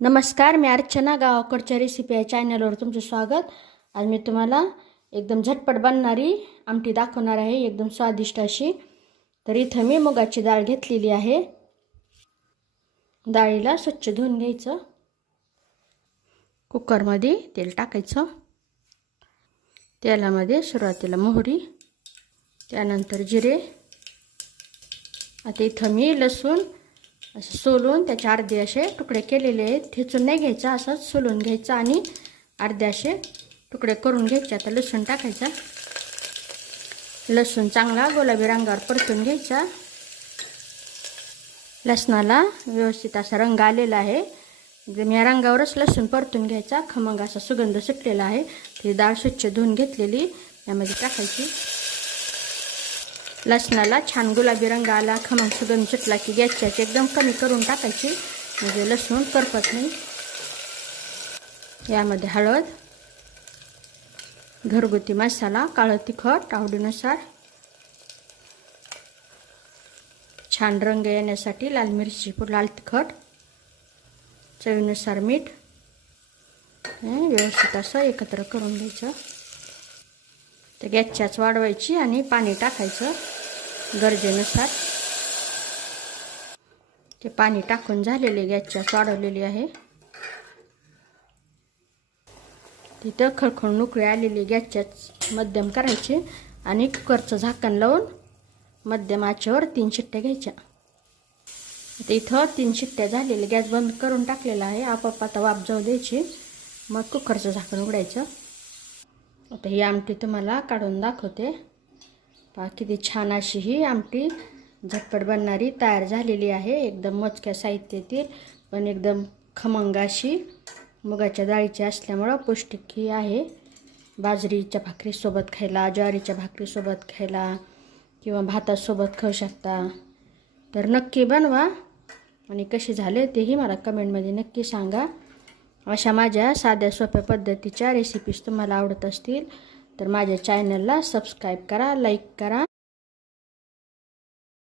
नमस्कार, मी अर्चना गावाकडच्या रेसिपी या चॅनलवर तुमचं स्वागत। आज मी तुम्हाला एकदम झटपट बनणारी आमटी दाखवणार आहे, एकदम स्वादिष्ट अशी। तर इथे मी मुगाची डाळ घेतलेली आहे। डाळीला स्वच्छ धुवून घ्यायचं। कुकरमध्ये तेल टाकायचं। तेलामध्ये सुरुवातीला मोहरी, त्यानंतर जिरे। आता इथे मी लसूण असं सोलून त्याचे अर्धे असे तुकडे केलेले आहेत। ठेचून नाही घ्यायचा, असंच सोलून घ्यायचा आणि अर्धे असे तुकडे करून घ्यायचे। आता लसूण टाकायचा। लसूण चांगला गुलाबी रंगावर परतून घ्यायचा। लसणाला व्यवस्थित असा रंग आलेला आहे। एकदम या रंगावरच लसूण परतून घ्यायचा। खमंग असा सुगंध सुटलेला आहे। ती डाळ स्वच्छ धुवून घेतलेली यामध्ये टाकायची। लसणाला छान गुलाबी रंग आला, खमंग सुगंध सुटला की गॅसची आच एकदम कमी करून टाकायची, म्हणजे लसूण करपत नाही। यामध्ये हळद, घरगुती मसाला, काळं तिखट आवडीनुसार, छान रंग येण्यासाठी लाल मिरची, लाल तिखट, चवीनुसार मीठ, व्यवस्थित असं एकत्र करून घ्यायचं। तर गॅसची आच वाढवायची आणि पाणी टाकायचं गरजेनुसार। ते पाणी टाकून झालेले गॅसची आच वाढवलेली आहे। तिथं खळखळून उकळी आलेली गॅसची आच मध्यम करायची आणि कुकरचं झाकण लावून मध्यम आचेवर 3 शिट्ट्या घ्यायच्या। आता इथं 3 शिट्ट्या झालेल्या, गॅस बंद करून टाकलेला आहे। आपोआप आता वाफ जाऊ द्यायची, मग कुकरचं झाकण उघडायचं। आता ही आमटी तुम्हाला काढून दाखवते। पहा किती छान अशी ही आमटी झटपट बनणारी तयार झालेली आहे। एकदम मोजक्या साहित्यातील पण एकदम खमंग अशी मुगाच्या डाळीची असल्यामुळं पौष्टिक ही आहे। बाजरीच्या भाकरीसोबत खायला, ज्वारीच्या भाकरीसोबत खायला किंवा भातासोबत खाऊ शकता। तर नक्की बनवा आणि कसे झाले तेही मला कमेंटमध्ये नक्की सांगा। अशा माझ्या साध्या सोप्या पद्धतीच्या रेसिपीज तुम्हाला आवडत असतील तर माझ्या चॅनलला सबस्क्राईब करा, लाईक करा।